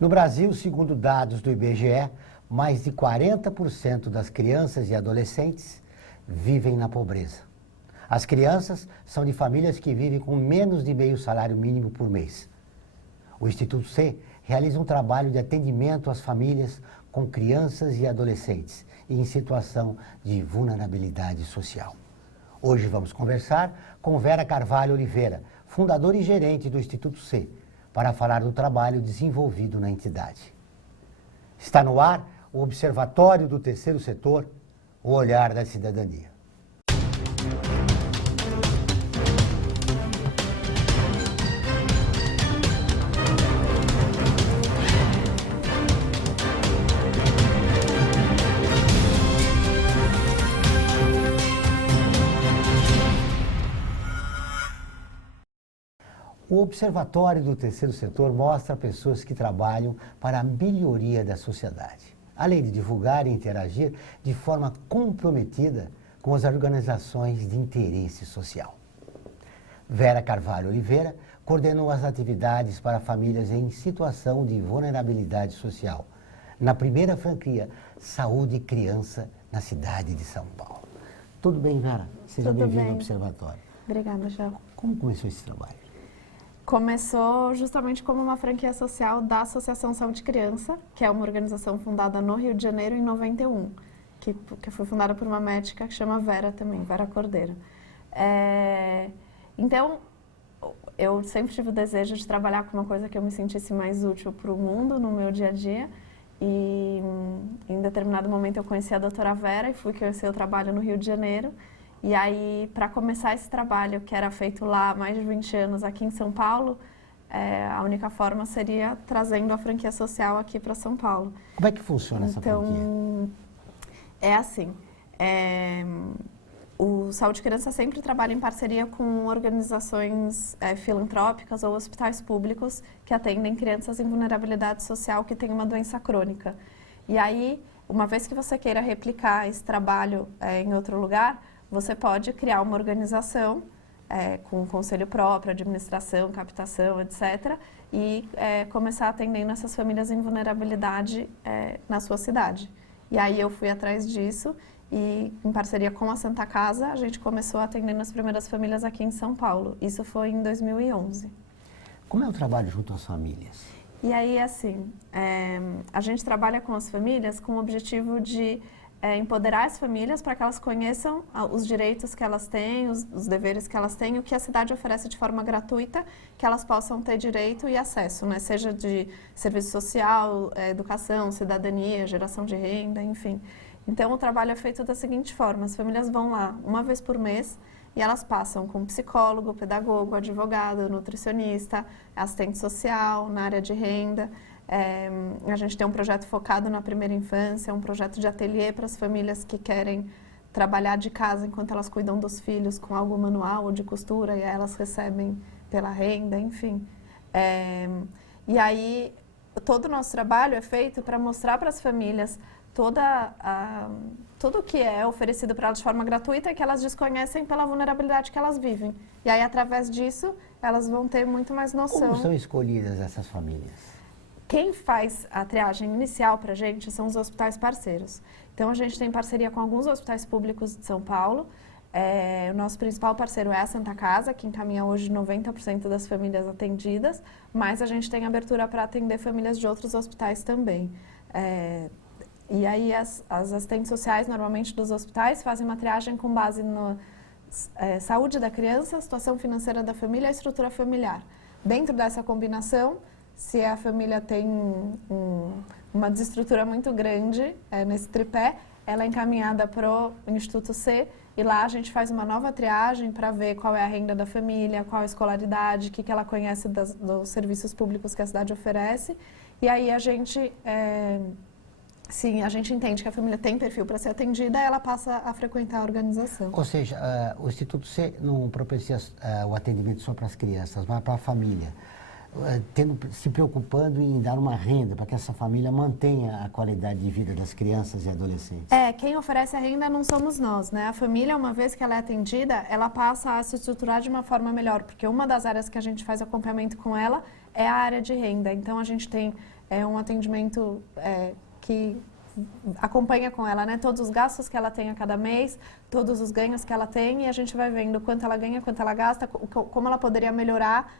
No Brasil, segundo dados do IBGE, mais de 40% das crianças e adolescentes vivem na pobreza. As crianças são de famílias que vivem com menos de meio salário mínimo por mês. O Instituto C realiza um trabalho de atendimento às famílias com crianças e adolescentes em situação de vulnerabilidade social. Hoje vamos conversar com Vera Carvalho Oliveira, fundadora e gerente do Instituto C, para falar do trabalho desenvolvido na entidade. Está no ar o Observatório do Terceiro Setor, o olhar da cidadania. O Observatório do Terceiro Setor mostra pessoas que trabalham para a melhoria da sociedade, além de divulgar e interagir de forma comprometida com as organizações de interesse social. Vera Carvalho Oliveira coordenou as atividades para famílias em situação de vulnerabilidade social, na primeira franquia Saúde Criança, na cidade de São Paulo. Tudo bem, Vera? Seja bem-vinda ao Observatório. Obrigada, João. Como começou esse trabalho? Começou justamente como uma franquia social da Associação Saúde Criança, que é uma organização fundada no Rio de Janeiro em 91, que foi fundada por uma médica que chama Vera também, Vera Cordeiro. Então, eu sempre tive o desejo de trabalhar com uma coisa que eu me sentisse mais útil para o mundo no meu dia a dia. E em determinado momento eu conheci a doutora Vera e fui conhecer o trabalho no Rio de Janeiro. E aí, para começar esse trabalho, que era feito lá há mais de 20 anos aqui em São Paulo, a única forma seria trazendo a franquia social aqui para São Paulo. Como é que funciona essa franquia? É assim, o Saúde Criança sempre trabalha em parceria com organizações filantrópicas ou hospitais públicos que atendem crianças em vulnerabilidade social que têm uma doença crônica. E aí, uma vez que você queira replicar esse trabalho em outro lugar, você pode criar uma organização com um conselho próprio, administração, captação, etc. E começar atendendo essas famílias em vulnerabilidade na sua cidade. E aí eu fui atrás disso e, em parceria com a Santa Casa, a gente começou atendendo as primeiras famílias aqui em São Paulo. Isso foi em 2011. Como é o trabalho junto às famílias? E aí, assim, a gente trabalha com as famílias com o objetivo de empoderar as famílias para que elas conheçam os direitos que elas têm, os deveres que elas têm, o que a cidade oferece de forma gratuita, que elas possam ter direito e acesso, né? Seja de serviço social, educação, cidadania, geração de renda, enfim. Então, o trabalho é feito da seguinte forma: as famílias vão lá uma vez por mês e elas passam com psicólogo, pedagogo, advogado, nutricionista, assistente social, na área de renda. A gente tem um projeto focado na primeira infância, um projeto de ateliê para as famílias que querem trabalhar de casa enquanto elas cuidam dos filhos com algo manual ou de costura, e aí elas recebem pela renda, enfim. E aí, todo o nosso trabalho é feito para mostrar para as famílias tudo o que é oferecido para elas de forma gratuita e que elas desconhecem pela vulnerabilidade que elas vivem. E aí, através disso, elas vão ter muito mais noção. Como são escolhidas essas famílias? Quem faz a triagem inicial para a gente são os hospitais parceiros. Então, a gente tem parceria com alguns hospitais públicos de São Paulo. O nosso principal parceiro é a Santa Casa, que encaminha hoje 90% das famílias atendidas, mas a gente tem abertura para atender famílias de outros hospitais também. E aí, as assistentes sociais, normalmente dos hospitais, fazem uma triagem com base na saúde da criança, situação financeira da família e estrutura familiar. Dentro dessa combinação, se a família tem uma desestrutura muito grande nesse tripé, ela é encaminhada para o Instituto C e lá a gente faz uma nova triagem para ver qual é a renda da família, qual a escolaridade, o que ela conhece dos serviços públicos que a cidade oferece. E aí a gente entende que a família tem perfil para ser atendida, ela passa a frequentar a organização. Ou seja, o Instituto C não propicia o atendimento só para as crianças, mas para a família. Se preocupando em dar uma renda para que essa família mantenha a qualidade de vida das crianças e adolescentes. Quem oferece a renda não somos nós, né? A família, uma vez que ela é atendida, ela passa a se estruturar de uma forma melhor, porque uma das áreas que a gente faz acompanhamento com ela é a área de renda. Então, a gente tem um atendimento que acompanha com ela, né? Todos os gastos que ela tem a cada mês, todos os ganhos que ela tem, e a gente vai vendo quanto ela ganha, quanto ela gasta, como ela poderia melhorar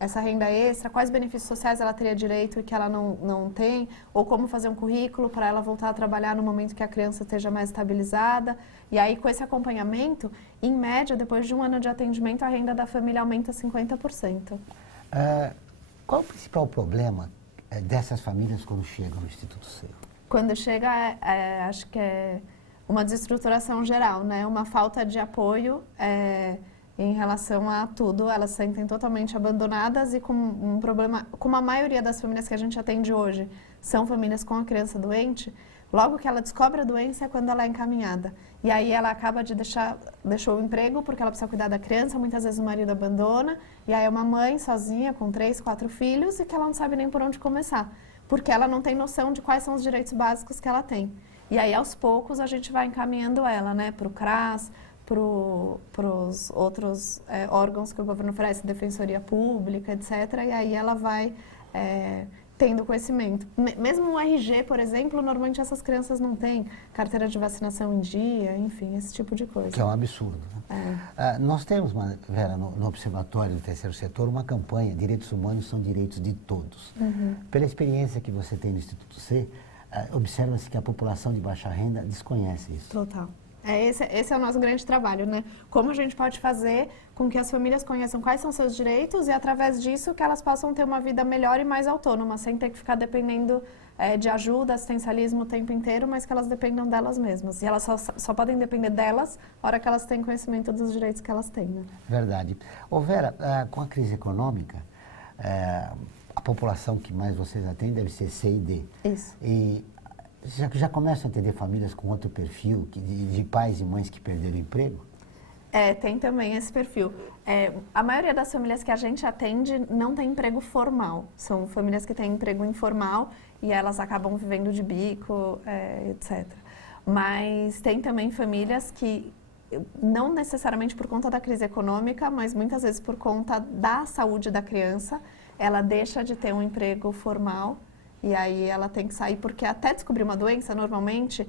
essa renda extra, quais benefícios sociais ela teria direito e que ela não tem, ou como fazer um currículo para ela voltar a trabalhar no momento que a criança esteja mais estabilizada. E aí, com esse acompanhamento, em média, depois de um ano de atendimento, a renda da família aumenta 50%. Qual o principal problema dessas famílias quando chegam no Instituto C? Quando chega, acho que é uma desestruturação geral, né? Uma falta de apoio em relação a tudo. Elas se sentem totalmente abandonadas e com um problema, como a maioria das famílias que a gente atende hoje são famílias com a criança doente, logo que ela descobre a doença é quando ela é encaminhada. E aí ela acaba de deixou o emprego porque ela precisa cuidar da criança, muitas vezes o marido abandona, e aí é uma mãe sozinha com 3, 4 filhos e que ela não sabe nem por onde começar, porque ela não tem noção de quais são os direitos básicos que ela tem. E aí, aos poucos, a gente vai encaminhando ela, né, para o CRAS, para os outros órgãos que o governo oferece, Defensoria Pública, etc. E aí ela vai tendo conhecimento. Mesmo o RG, por exemplo, normalmente essas crianças não têm carteira de vacinação em dia, enfim, esse tipo de coisa. Que é um absurdo, né? Nós temos, Vera, no Observatório do Terceiro Setor, uma campanha, Direitos Humanos são Direitos de Todos. Pela experiência que você tem no Instituto C, observa-se que a população de baixa renda desconhece isso. Total. Esse é o nosso grande trabalho, né? Como a gente pode fazer com que as famílias conheçam quais são seus direitos e, através disso, que elas possam ter uma vida melhor e mais autônoma, sem ter que ficar dependendo de ajuda, assistencialismo o tempo inteiro, mas que elas dependam delas mesmas. E elas só podem depender delas na hora que elas têm conhecimento dos direitos que elas têm, né? Verdade. Ô Vera, com a crise econômica, a população que mais vocês atendem deve ser C e D. Isso. E já começam a atender famílias com outro perfil, de pais e mães que perderam o emprego? Tem também esse perfil. A maioria das famílias que a gente atende não tem emprego formal. São famílias que têm emprego informal e elas acabam vivendo de bico, etc. Mas tem também famílias que, não necessariamente por conta da crise econômica, mas muitas vezes por conta da saúde da criança, ela deixa de ter um emprego formal. E aí ela tem que sair, porque até descobrir uma doença, normalmente,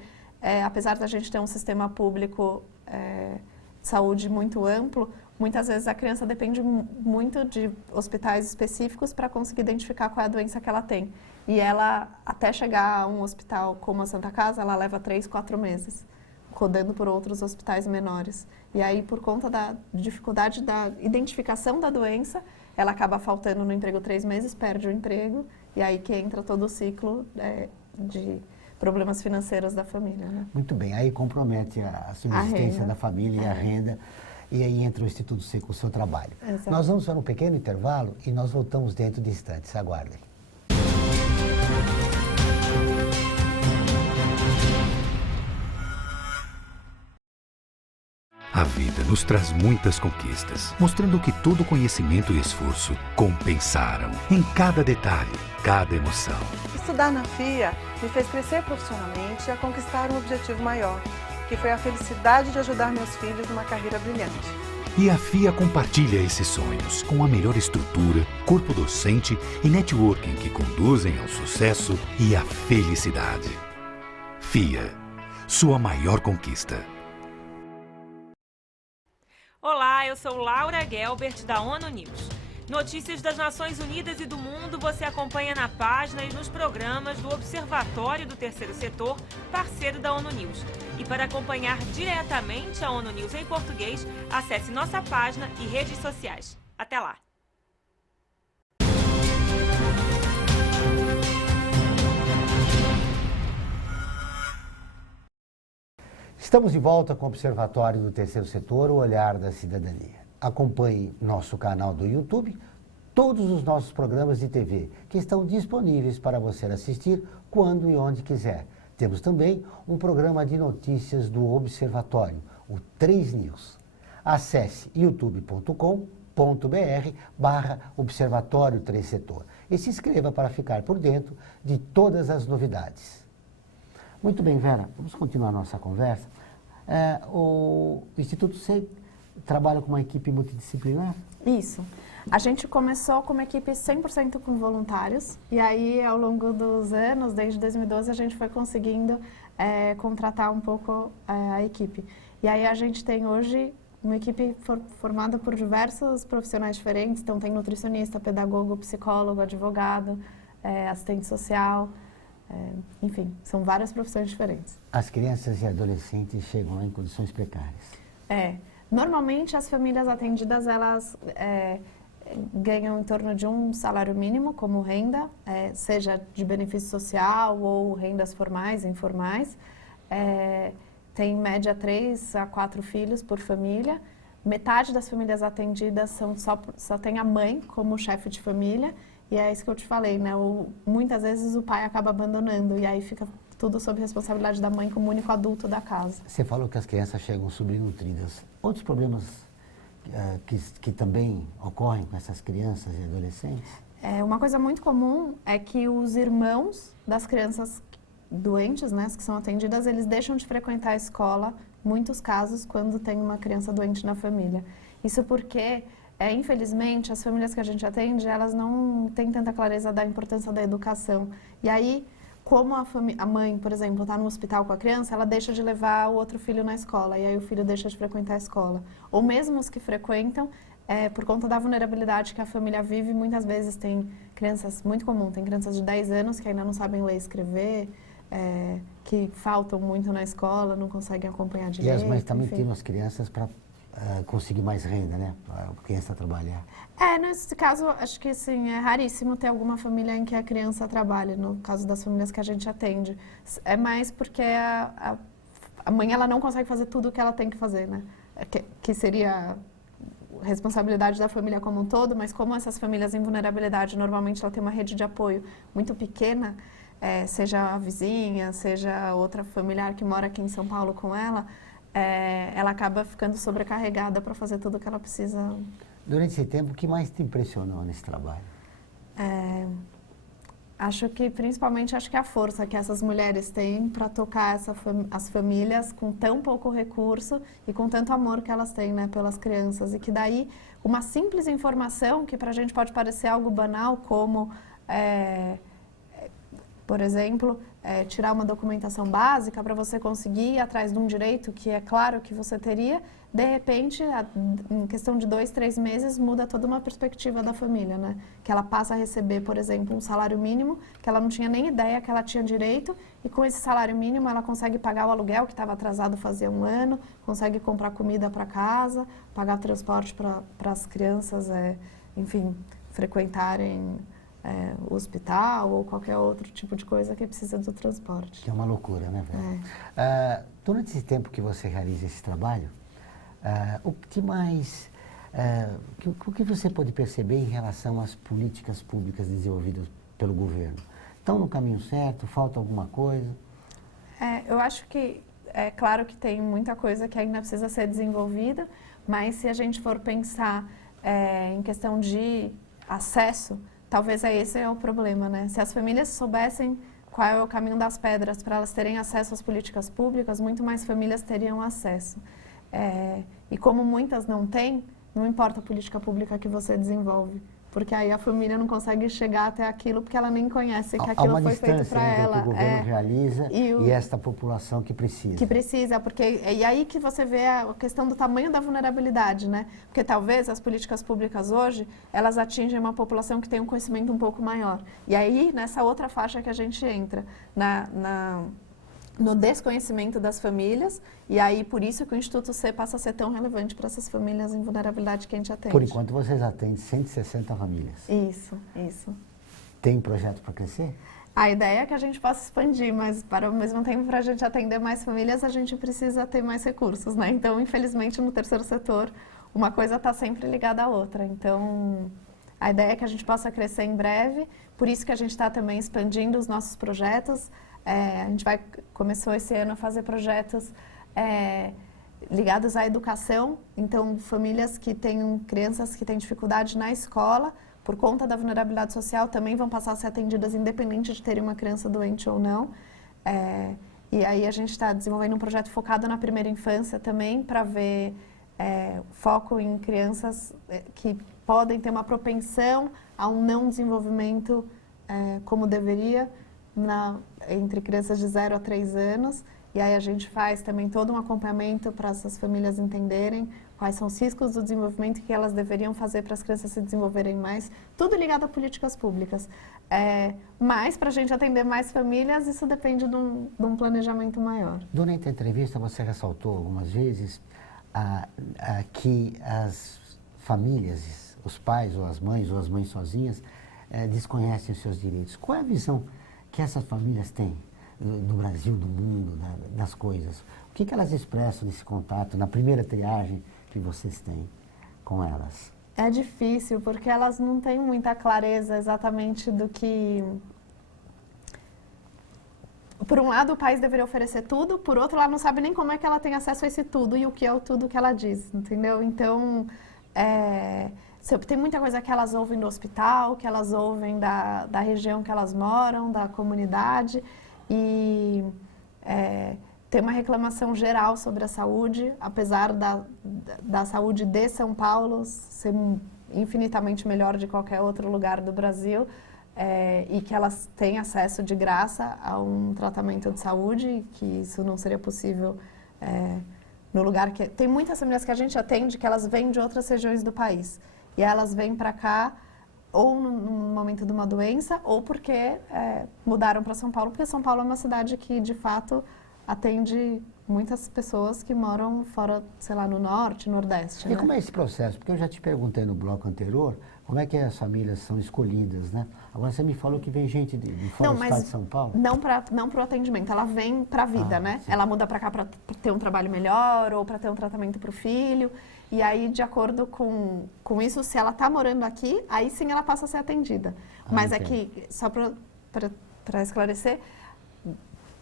apesar da gente ter um sistema público de saúde muito amplo, muitas vezes a criança depende muito de hospitais específicos para conseguir identificar qual é a doença que ela tem. E ela, até chegar a um hospital como a Santa Casa, ela leva 3, 4 meses, rodando por outros hospitais menores. E aí, por conta da dificuldade da identificação da doença, ela acaba faltando no emprego 3 meses, perde o emprego, e aí que entra todo o ciclo de problemas financeiros da família, né? Muito bem, aí compromete a subsistência da família e a renda, e aí entra o Instituto C com o seu trabalho. Exato. Nós vamos para um pequeno intervalo e nós voltamos dentro de instantes. Aguardem. A vida nos traz muitas conquistas, mostrando que todo conhecimento e esforço compensaram em cada detalhe, cada emoção. Estudar na FIA me fez crescer profissionalmente e a conquistar um objetivo maior, que foi a felicidade de ajudar meus filhos numa carreira brilhante. E a FIA compartilha esses sonhos com a melhor estrutura, corpo docente e networking que conduzem ao sucesso e à felicidade. FIA, sua maior conquista. Olá, eu sou Laura Gelbert, da ONU News. Notícias das Nações Unidas e do mundo você acompanha na página e nos programas do Observatório do Terceiro Setor, parceiro da ONU News. E para acompanhar diretamente a ONU News em português, acesse nossa página e redes sociais. Até lá! Estamos de volta com o Observatório do Terceiro Setor, o Olhar da Cidadania. Acompanhe nosso canal do YouTube, todos os nossos programas de TV, que estão disponíveis para você assistir quando e onde quiser. Temos também um programa de notícias do Observatório, o 3 News. Acesse youtube.com.br/Observatório 3 Setor e se inscreva para ficar por dentro de todas as novidades. Muito bem, Vera, vamos continuar nossa conversa. O Instituto C trabalham com uma equipe multidisciplinar? Isso. A gente começou com uma equipe 100% com voluntários e aí, ao longo dos anos, desde 2012, a gente foi conseguindo contratar um pouco a equipe. E aí a gente tem hoje uma equipe formada por diversos profissionais diferentes, então tem nutricionista, pedagogo, psicólogo, advogado, assistente social, enfim, são várias profissões diferentes. As crianças e adolescentes chegam lá em condições precárias. Normalmente as famílias atendidas, elas ganham em torno de um salário mínimo como renda, seja de benefício social ou rendas formais, informais. Tem em média 3 a 4 filhos por família. Metade das famílias atendidas só tem a mãe como chefe de família. E é isso que eu te falei, né? Muitas vezes o pai acaba abandonando e aí fica tudo sob responsabilidade da mãe como único adulto da casa. Você falou que as crianças chegam subnutridas. Outros problemas que também ocorrem com essas crianças e adolescentes? Uma coisa muito comum é que os irmãos das crianças doentes, né, as que são atendidas, eles deixam de frequentar a escola, muitos casos, quando tem uma criança doente na família. Isso porque, infelizmente, as famílias que a gente atende, elas não têm tanta clareza da importância da educação. E aí, como a mãe, por exemplo, está no hospital com a criança, ela deixa de levar o outro filho na escola, e aí o filho deixa de frequentar a escola. Ou mesmo os que frequentam, por conta da vulnerabilidade que a família vive, muitas vezes tem crianças, muito comum, tem crianças de 10 anos que ainda não sabem ler e escrever, que faltam muito na escola, não conseguem acompanhar direito. E as mães também enfim. tiram as crianças para conseguir mais renda, né? Para a criança trabalhar. Nesse caso, acho que assim, é raríssimo ter alguma família em que a criança trabalhe, no caso das famílias que a gente atende. É mais porque a mãe ela não consegue fazer tudo o que ela tem que fazer, né? Que seria responsabilidade da família como um todo, mas como essas famílias em vulnerabilidade, normalmente ela tem uma rede de apoio muito pequena, seja a vizinha, seja outra familiar que mora aqui em São Paulo com ela, ela acaba ficando sobrecarregada para fazer tudo o que ela precisa. Durante esse tempo, o que mais te impressionou nesse trabalho? Acho que, principalmente, a força que essas mulheres têm para tocar as famílias com tão pouco recurso e com tanto amor que elas têm, né, pelas crianças. E que daí, uma simples informação, que para a gente pode parecer algo banal, como, por exemplo, tirar uma documentação básica para você conseguir ir atrás de um direito que é claro que você teria, de repente, em questão de 2, 3 meses, muda toda uma perspectiva da família, né? Que ela passa a receber, por exemplo, um salário mínimo, que ela não tinha nem ideia que ela tinha direito, e com esse salário mínimo ela consegue pagar o aluguel que estava atrasado fazia um ano, consegue comprar comida para casa, pagar transporte para as crianças, enfim, frequentarem o hospital ou qualquer outro tipo de coisa que precisa do transporte. Que é uma loucura, né, velho? Durante esse tempo que você realiza esse trabalho, o que você pode perceber em relação às políticas públicas desenvolvidas pelo governo? Estão no caminho certo? Falta alguma coisa? Eu acho que é claro que tem muita coisa que ainda precisa ser desenvolvida, mas se a gente for pensar em questão de acesso, talvez esse é o problema, né? Se as famílias soubessem qual é o caminho das pedras para elas terem acesso às políticas públicas, muito mais famílias teriam acesso. E como muitas não têm, não importa a política pública que você desenvolve, porque aí a família não consegue chegar até aquilo porque ela nem conhece que aquilo foi feito para ela. Há uma distância entre o que o governo realiza e esta população que precisa. Que precisa, porque é aí que você vê a questão do tamanho da vulnerabilidade, né? Porque talvez as políticas públicas hoje, elas atingem uma população que tem um conhecimento um pouco maior. E aí, nessa outra faixa que a gente entra, no desconhecimento das famílias, e aí por isso que o Instituto C passa a ser tão relevante para essas famílias em vulnerabilidade que a gente atende. Por enquanto vocês atendem 160 famílias. Isso. Tem projeto para crescer? A ideia é que a gente possa expandir, mas para o mesmo tempo, para a gente atender mais famílias, a gente precisa ter mais recursos, né? Então, infelizmente, no terceiro setor, uma coisa está sempre ligada à outra. Então, a ideia é que a gente possa crescer em breve, por isso que a gente está também expandindo os nossos projetos. A gente começou esse ano a fazer projetos ligados à educação, então famílias que têm crianças que têm dificuldade na escola, por conta da vulnerabilidade social, também vão passar a ser atendidas independente de terem uma criança doente ou não. E aí a gente está desenvolvendo um projeto focado na primeira infância também, para ver foco em crianças que podem ter uma propensão a um não desenvolvimento como deveria entre crianças de 0 a 3 anos. E aí a gente faz também todo um acompanhamento para essas famílias entenderem quais são os riscos do desenvolvimento e que elas deveriam fazer para as crianças se desenvolverem mais. Tudo ligado a políticas públicas. Mas para a gente atender mais famílias, isso depende de um planejamento maior. Durante a entrevista, você ressaltou algumas vezes que as famílias, os pais ou as mães sozinhas, desconhecem os seus direitos. Qual é a visão que essas famílias têm no Brasil, do mundo, das coisas? O que elas expressam nesse contato, na primeira triagem que vocês têm com elas? É difícil, porque elas não têm muita clareza exatamente do que... Por um lado, o país deveria oferecer tudo, por outro lado, não sabe nem como é que ela tem acesso a esse tudo e o que é o tudo que ela diz, entendeu? Então, tem muita coisa que elas ouvem do hospital, que elas ouvem da região que elas moram, da comunidade, e tem uma reclamação geral sobre a saúde, apesar da saúde de São Paulo ser infinitamente melhor de qualquer outro lugar do Brasil, e que elas têm acesso de graça a um tratamento de saúde, que isso não seria possível no lugar que... Tem muitas famílias que a gente atende que elas vêm de outras regiões do país, e elas vêm para cá ou no momento de uma doença, ou porque mudaram para São Paulo, porque São Paulo é uma cidade que, de fato, atende muitas pessoas que moram fora, sei lá, no norte, nordeste. E como é esse processo? Porque eu já te perguntei no bloco anterior, como é que as famílias são escolhidas, né? Agora você me falou que vem gente de fora do estado de São Paulo. Não para o atendimento, ela vem para a vida, né? Sim. Ela muda para cá para ter um trabalho melhor ou para ter um tratamento para o filho. E aí, de acordo com isso, se ela está morando aqui, aí sim ela passa a ser atendida. Mas entendi. Só para esclarecer,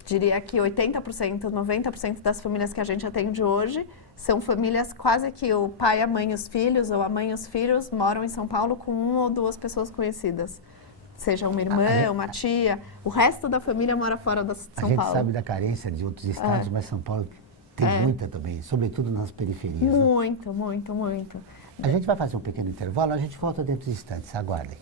diria que 80%, 90% das famílias que a gente atende hoje são famílias quase que o pai, a mãe e os filhos, ou a mãe e os filhos moram em São Paulo com 1 ou 2 pessoas conhecidas. Seja uma irmã, uma tia. O resto da família mora fora de São Paulo. A gente sabe da carência de outros estados, mas São Paulo tem muita também, sobretudo nas periferias. Muito, né? muito. A gente vai fazer um pequeno intervalo, a gente volta dentro de instantes. Aguardem.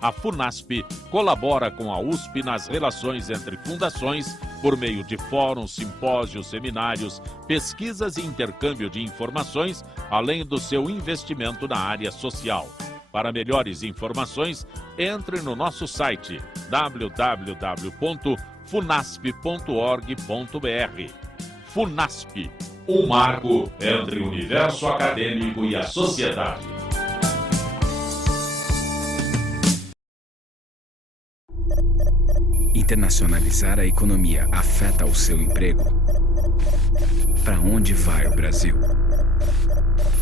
A FUNASP colabora com a USP nas relações entre fundações por meio de fóruns, simpósios, seminários, pesquisas e intercâmbio de informações, além do seu investimento na área social. Para melhores informações, entre no nosso site www.funasp.org.br. FUNASP, um marco entre o universo acadêmico e a sociedade. Internacionalizar a economia afeta o seu emprego? Para onde vai o Brasil?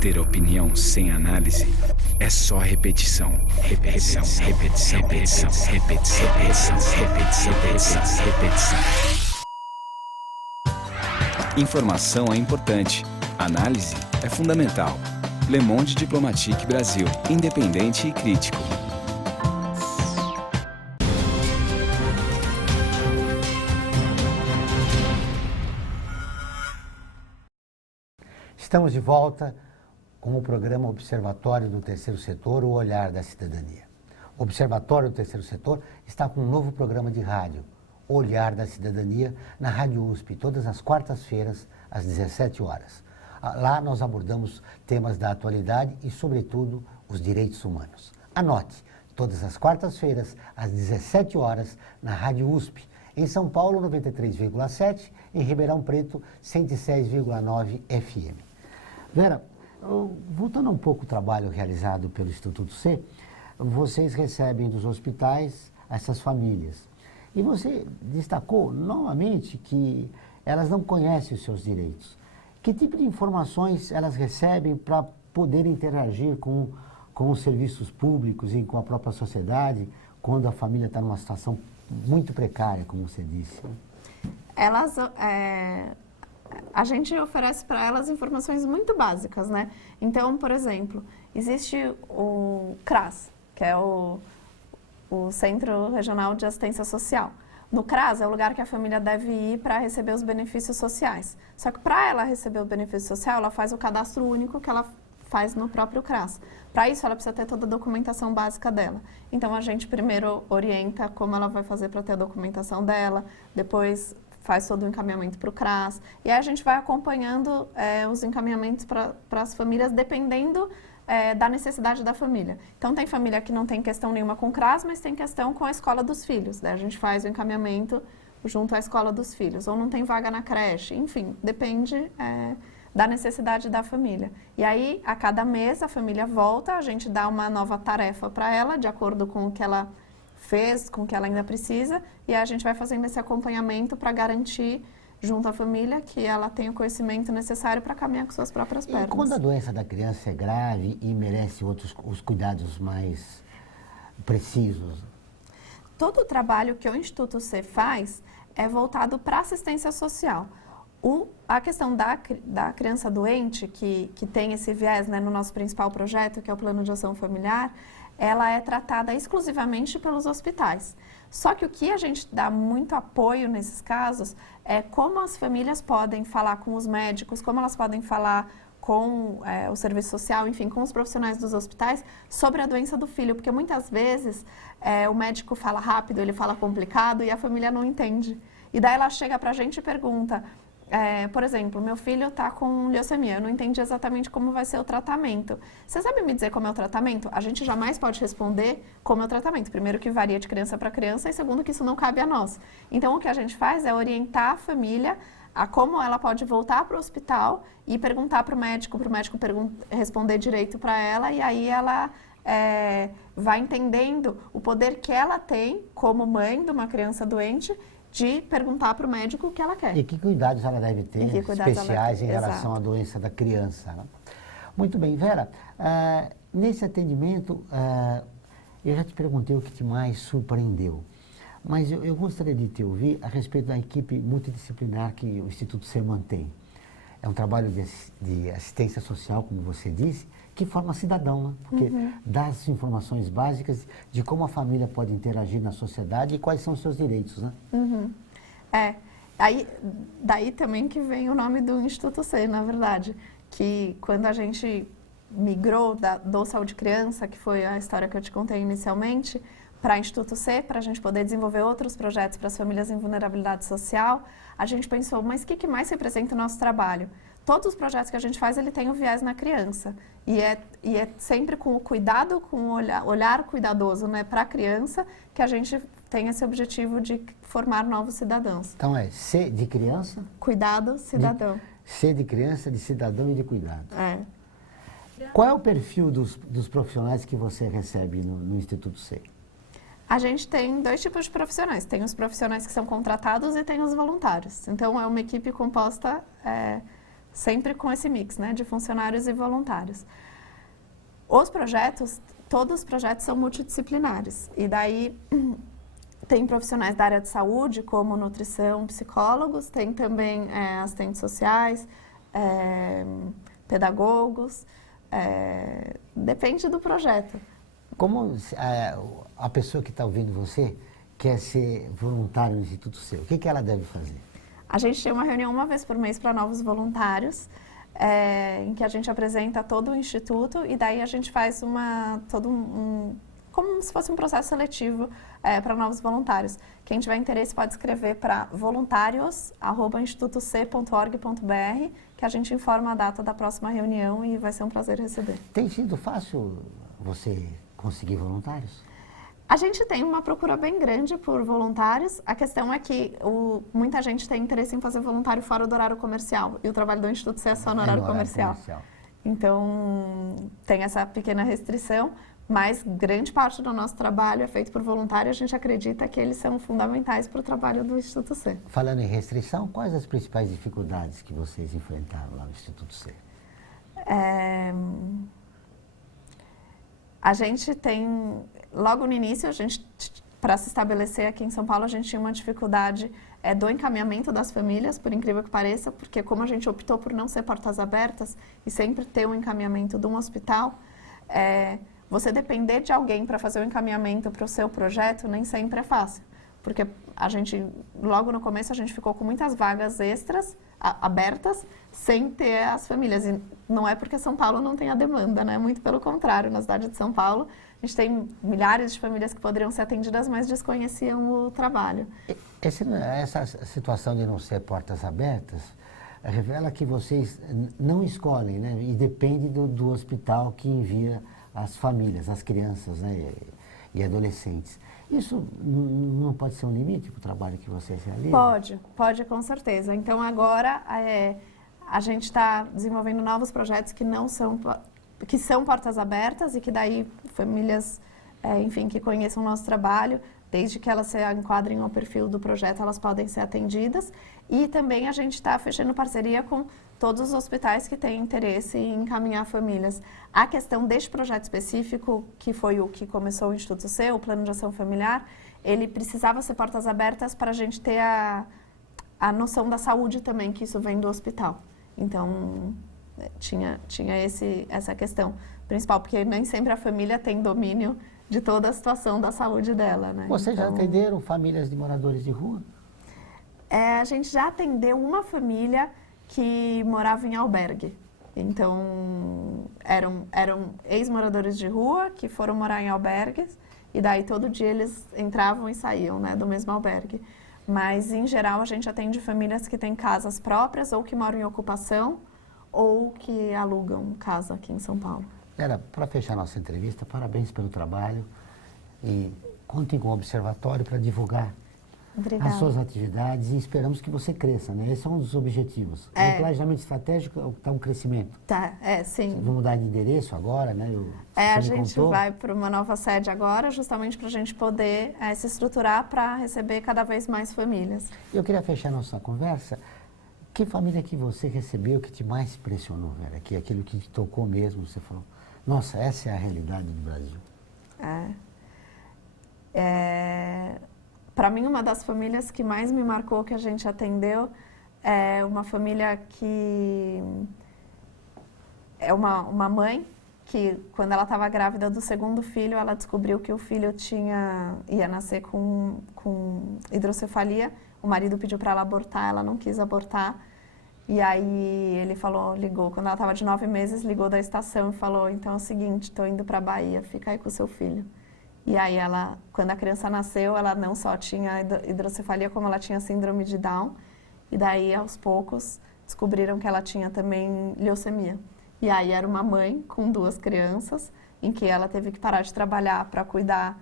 Ter opinião sem análise é só repetição. Repetição. Informação é importante. Análise é fundamental. Le Monde Diplomatique Brasil. Independente e crítico. Estamos de volta com o programa Observatório do Terceiro Setor, o Olhar da Cidadania. O Observatório do Terceiro Setor está com um novo programa de rádio, Olhar da Cidadania, na Rádio USP, todas as quartas-feiras, às 17 horas. Lá nós abordamos temas da atualidade e, sobretudo, os direitos humanos. Anote, todas as quartas-feiras, às 17 horas, na Rádio USP, em São Paulo, 93,7, em Ribeirão Preto, 106,9 FM. Vera, voltando um pouco ao trabalho realizado pelo Instituto C, vocês recebem dos hospitais essas famílias. E você destacou novamente que elas não conhecem os seus direitos. Que tipo de informações elas recebem para poder interagir com os serviços públicos e com a própria sociedade quando a família está numa situação muito precária, como você disse? A gente oferece para elas informações muito básicas, né? Então, por exemplo, existe o CRAS, que é o o Centro Regional de Assistência Social. No CRAS é o lugar que a família deve ir para receber os benefícios sociais. Só que para ela receber o benefício social, ela faz o cadastro único que ela faz no próprio CRAS. Para isso, ela precisa ter toda a documentação básica dela. Então, a gente primeiro orienta como ela vai fazer para ter a documentação dela, depois faz todo o encaminhamento para o CRAS. E aí a gente vai acompanhando os encaminhamentos para as famílias, dependendo da necessidade da família. Então, tem família que não tem questão nenhuma com o CRAS, mas tem questão com a escola dos filhos. Daí a gente faz o encaminhamento junto à escola dos filhos. Ou não tem vaga na creche, enfim, depende da necessidade da família. E aí, a cada mês, a família volta, a gente dá uma nova tarefa para ela, de acordo com o que ela fez, com o que ela ainda precisa, e aí a gente vai fazendo esse acompanhamento para garantir, junto à família, que ela tem o conhecimento necessário para caminhar com suas próprias pernas. E quando a doença da criança é grave e merece os cuidados mais precisos? Todo o trabalho que o Instituto C faz é voltado para assistência social. A questão da criança doente, que tem esse viés, né, no nosso principal projeto, que é o Plano de Ação Familiar, ela é tratada exclusivamente pelos hospitais. Só que o que a gente dá muito apoio nesses casos é como as famílias podem falar com os médicos, como elas podem falar com o serviço social, enfim, com os profissionais dos hospitais sobre a doença do filho, porque muitas vezes o médico fala rápido, ele fala complicado e a família não entende. E daí ela chega pra gente e pergunta, por exemplo, meu filho está com leucemia, eu não entendi exatamente como vai ser o tratamento. Você sabe me dizer como é o tratamento? A gente jamais pode responder como é o tratamento. Primeiro que varia de criança para criança e segundo que isso não cabe a nós. Então o que a gente faz é orientar a família a como ela pode voltar para o hospital e perguntar para o médico responder direito para ela e aí ela vai entendendo o poder que ela tem como mãe de uma criança doente de perguntar para o médico o que ela quer. E que cuidados ela deve ter especiais em relação Exato. à doença da criança. Né? Muito bem, Vera, nesse atendimento, eu já te perguntei o que te mais surpreendeu, mas eu gostaria de te ouvir a respeito da equipe multidisciplinar que o Instituto C mantém. É um trabalho de assistência social, como você disse, que forma cidadão, né? Porque dá as informações básicas de como a família pode interagir na sociedade e quais são os seus direitos, né? Daí também que vem o nome do Instituto C, na verdade, que quando a gente migrou do Saúde Criança, que foi a história que eu te contei inicialmente, para Instituto C, para a gente poder desenvolver outros projetos para as famílias em vulnerabilidade social, a gente pensou, mas o que mais representa o nosso trabalho? Todos os projetos que a gente faz, ele tem o viés na criança. E é sempre com o cuidado, com o olhar cuidadoso, né, para a criança, que a gente tem esse objetivo de formar novos cidadãos. Então é C de criança? Cuidado, cidadão. C de criança, de cidadão e de cuidado. Qual é o perfil dos profissionais que você recebe no Instituto C? A gente tem dois tipos de profissionais. Tem os profissionais que são contratados e tem os voluntários. Então, é uma equipe composta sempre com esse mix, né, de funcionários e voluntários. Todos os projetos são multidisciplinares. E daí, tem profissionais da área de saúde, como nutrição, psicólogos, tem também assistentes sociais, pedagogos, depende do projeto. Como a pessoa que está ouvindo você quer ser voluntário no Instituto C, o que ela deve fazer? A gente tem uma reunião uma vez por mês para novos voluntários, em que a gente apresenta todo o Instituto e daí a gente faz como se fosse um processo seletivo para novos voluntários. Quem tiver interesse pode escrever para voluntários@institutoc.org.br, que a gente informa a data da próxima reunião e vai ser um prazer receber. Tem sido fácil você conseguir voluntários? A gente tem uma procura bem grande por voluntários. A questão é que muita gente tem interesse em fazer voluntário fora do horário comercial. E o trabalho do Instituto C é só no horário comercial. Então, tem essa pequena restrição, mas grande parte do nosso trabalho é feito por voluntário. A gente acredita que eles são fundamentais para o trabalho do Instituto C. Falando em restrição, quais as principais dificuldades que vocês enfrentaram lá no Instituto C? A gente tem, logo no início, para se estabelecer aqui em São Paulo, a gente tinha uma dificuldade do encaminhamento das famílias, por incrível que pareça, porque como a gente optou por não ser portas abertas e sempre ter um encaminhamento de um hospital, você depender de alguém para fazer o encaminhamento para o seu projeto nem sempre é fácil. Porque a gente, logo no começo, a gente ficou com muitas vagas extras abertas, sem ter as famílias. E não é porque São Paulo não tem a demanda, né? Muito pelo contrário, na cidade de São Paulo, a gente tem milhares de famílias que poderiam ser atendidas, mas desconheciam o trabalho. Essa situação de não ser portas abertas revela que vocês não escolhem, né? E depende do hospital que envia as famílias, as crianças, né? E adolescentes. Isso não pode ser um limite para o trabalho que vocês realizam? Pode com certeza. Então agora a gente está desenvolvendo novos projetos que são portas abertas e que daí famílias, enfim, que conheçam o nosso trabalho, desde que elas se enquadrem ao perfil do projeto, elas podem ser atendidas. E também a gente está fechando parceria com todos os hospitais que têm interesse em encaminhar famílias. A questão deste projeto específico, que foi o que começou o Instituto C, o Plano de Ação Familiar, ele precisava ser portas abertas para a gente ter a noção da saúde também, que isso vem do hospital. Então, tinha essa questão principal, porque nem sempre a família tem domínio de toda a situação da saúde dela, né? Vocês já atenderam famílias de moradores de rua? A gente já atendeu uma família que morava em albergue. Então, eram ex-moradores de rua que foram morar em albergues e daí todo dia eles entravam e saíam, né, do mesmo albergue. Mas, em geral, a gente atende famílias que têm casas próprias ou que moram em ocupação ou que alugam casa aqui em São Paulo. Para fechar nossa entrevista, parabéns pelo trabalho e contem com o Observatório para divulgar Obrigada. As suas atividades e esperamos que você cresça, né? Esse é um dos objetivos. No planejamento estratégico está um crescimento. Sim. Vamos mudar de endereço agora, né? A gente vai para uma nova sede agora, justamente para a gente poder se estruturar para receber cada vez mais famílias. Eu queria fechar nossa conversa. Que família que você recebeu que te mais impressionou, Vera? Que aquilo que te tocou mesmo, você falou, nossa, essa é a realidade do Brasil. Para mim, uma das famílias que mais me marcou que a gente atendeu é uma família que é uma mãe que, quando ela estava grávida do segundo filho, ela descobriu que o filho ia nascer com hidrocefalia. O marido pediu para ela abortar, ela não quis abortar. E aí ele ligou, quando ela estava de 9 meses, ligou da estação e falou, então é o seguinte, estou indo para a Bahia, fica aí com o seu filho. E aí quando a criança nasceu, ela não só tinha hidrocefalia, como ela tinha síndrome de Down. E daí, aos poucos, descobriram que ela tinha também leucemia. E aí era uma mãe com 2 crianças, em que ela teve que parar de trabalhar para cuidar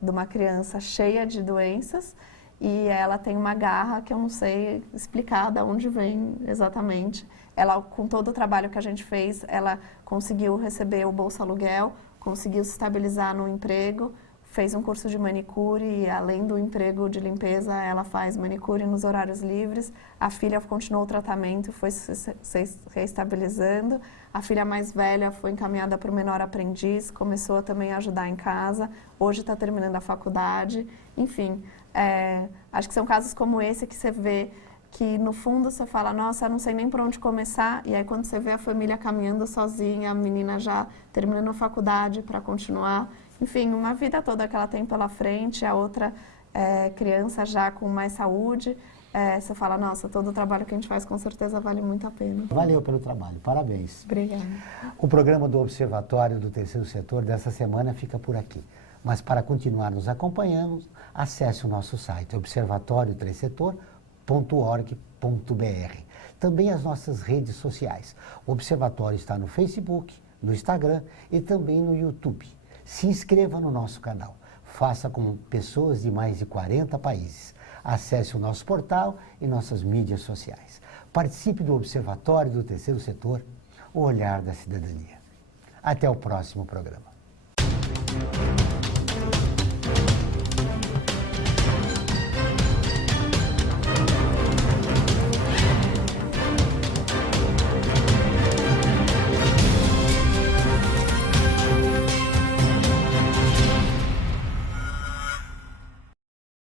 de uma criança cheia de doenças. E ela tem uma garra que eu não sei explicar de onde vem exatamente. Ela, com todo o trabalho que a gente fez, ela conseguiu receber o Bolsa Aluguel, conseguiu se estabilizar no emprego, fez um curso de manicure e, além do emprego de limpeza, ela faz manicure nos horários livres. A filha continuou o tratamento, foi se reestabilizando. A filha mais velha foi encaminhada para o menor aprendiz, começou também a ajudar em casa. Hoje está terminando a faculdade. Enfim, acho que são casos como esse que você vê que, no fundo, você fala, nossa, eu não sei nem por onde começar. E aí, quando você vê a família caminhando sozinha, a menina já terminando a faculdade para continuar. Enfim, uma vida toda que ela tem pela frente, a outra criança já com mais saúde. Você fala, nossa, todo o trabalho que a gente faz com certeza vale muito a pena. Valeu pelo trabalho, parabéns. Obrigada. O programa do Observatório do Terceiro Setor dessa semana fica por aqui. Mas para continuar nos acompanhando, acesse o nosso site observatório3setor.org.br. Também as nossas redes sociais. O Observatório está no Facebook, no Instagram e também no YouTube. Se inscreva no nosso canal. Faça como pessoas de mais de 40 países. Acesse o nosso portal e nossas mídias sociais. Participe do Observatório do Terceiro Setor, o olhar da cidadania. Até o próximo programa.